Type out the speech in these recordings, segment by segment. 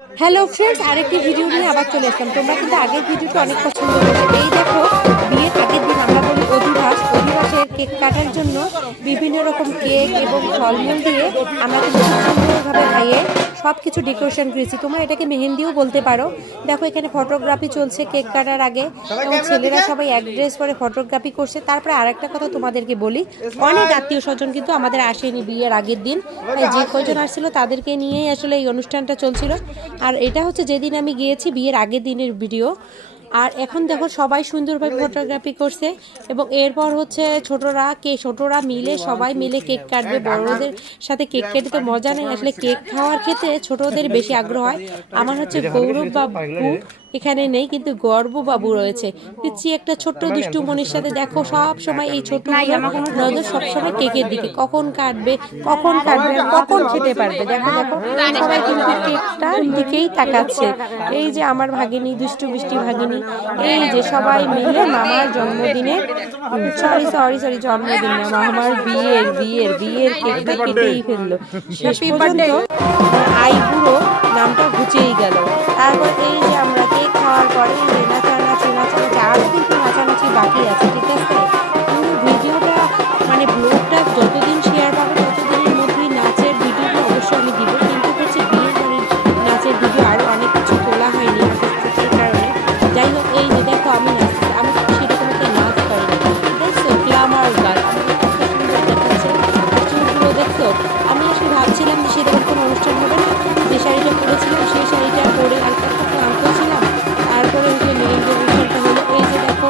Hello friends, আরেকটি video নিয়ে আবার চলে আসলাম। তোমরা কিন্তু আগের ভিডিওটা অনেক পছন্দ করো। এই দেখো, বিয়ের আগের দিন আমরা বলি অধিবাসের কেক কাটার জন্য বিভিন্ন রকম কেক এবং ফলমূল দিয়ে আমরা কিন্তু সুন্দরভাবে ভাইয়ে সব কিছু ডেকোরেশন করেছি। তোমরা এটাকে মেহেন্দিও বলতে পারো। দেখো এখানে ফটোগ্রাফি চলছে কেক কাটার আগে, এবং ছেলেরা সবাই এক ড্রেস পরে ফটোগ্রাফি করছে। তারপরে আরেকটা কথা তোমাদেরকে বলি, অনেক আত্মীয় স্বজন কিন্তু আমাদের আসেনি বিয়ের আগের দিন। যে কয়জন আসছিল তাদেরকে নিয়েই আসলে এই অনুষ্ঠানটা চলছিল। আর এটা হচ্ছে যেদিন আমি গিয়েছি বিয়ের আগের দিনের ভিডিও। আর এখন দেখো সবাই সুন্দরভাবে ফটোগ্রাফি করছে, এবং এরপর হচ্ছে ছোটরা মিলে সবাই মিলে কেক কাটবে। বড়দের সাথে কেক কেটে তো মজা নেই, আসলে কেক খাওয়ার ক্ষেত্রে ছোটদের বেশি আগ্রহ হয়। আমার হচ্ছে গৌরব বাবু এখানে নেই, কিন্তু গর্ব বাবু রয়েছে। পিচ্ছি একটা ছোট্ট দুষ্টু মনির সাথে দেখো সব সময় এই ছোট নজর সবসময় কেকের দিকে, কখন কাটবে কখন খেতে পারবে। দেখো দেখো সবাই কিন্তু কেকটার দিকেই তাকাচ্ছে। এই যে আমার ভাগিনী, দুষ্টু মিষ্টি ভাগিনী, এই যে সবাই মিলে মামার জন্মদিনে জন্মদিন না, মামার বিয়ের কেকটা কেটেই ফেললো। শেষ পর্যন্ত আইবুড়ো নামটা ঘুচেই গেল। তারপর এই যে আমরা কেক খাওয়ার পরে নাচানাচি আরও কিন্তু নাচানাচি বাকি আছে, ঠিক আছে। ভিডিওটা মানে ব্লগটা যতদিন শেয়ার পাবে ততদিনের মধ্যেই নাচের ভিডিওটা অবশ্যই আমি দিব, কিন্তু হচ্ছে বিয়ের বাড়ির নাচের ভিডিও আরও অনেক কিছু তোলা হয়নি অসুস্থতার কারণে। যাই হোক, এই যে দেখো আমি নাচছি, আমি সেরকম একটা নাচ পাইনি, দেখছো গ্ল্যামার গার্ল, আমাকে কত সুন্দর দেখাচ্ছে। চুলগুলো দেখছো, আমি আসলে ভাবছিলাম যে সেরকম কোনো অনুষ্ঠান হবে না, যে শাড়িটা পরেছিলাম সেই শাড়িটা পরে আর একটা ক্লান্ত ছিলাম। তারপরে হচ্ছে মেইন যে অনুষ্ঠানটা হলো, এই যে দেখো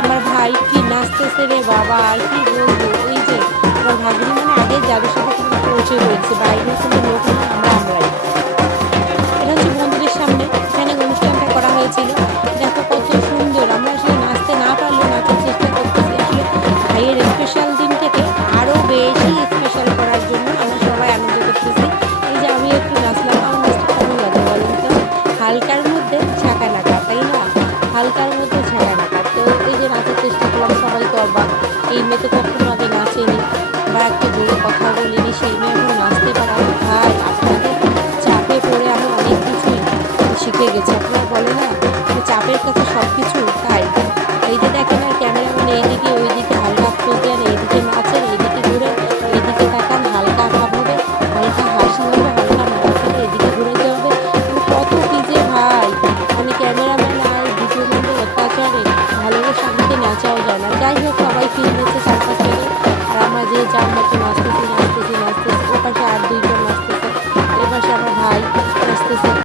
আমার ভাই কি নাচতেছে রে বাবা, আর কি বলবো। এই যে আমার ভাগ্নি মানে আগে যাদের সাথে কিন্তু পৌঁছে রয়েছে, বাইরে কোনো লোক নেই, আমরাই। এটা হচ্ছে মন্দিরের সামনে, এখানে অনুষ্ঠানটা করা হয়েছিল। দেখো কত সুন্দর। আমরা আসলে নাচতে না পারলেও নাচার চেষ্টা করতেছি, আসলে ভাইয়ের স্পেশাল দিনটাকে আরও বেশি স্পেশাল করার জন্য আমরা সবাই আনন্দ করতেছি। এই যে আমি একটু নাচলাম, আমার নাচটা কেমন লাগে বলেন তো? হালকার মধ্যে ঝাঁকা নাকা, তাই না? হালকার মধ্যে ঝাঁকা নাকা। তো এই যে নাচার চেষ্টা করলাম, সবাই তো অবাক, এই মেয়ে তো কখনো আগে নাচেনি বা একটু জোরে কথা বলিনি, সেই মেয়ে এখন নাচতে পারা। ভাই, আপনাদের চাপে পড়ে আমি অনেক কিছুই শিখে গেছি। আপনারা বলে না চাপের কাছে সব কিছু, তাই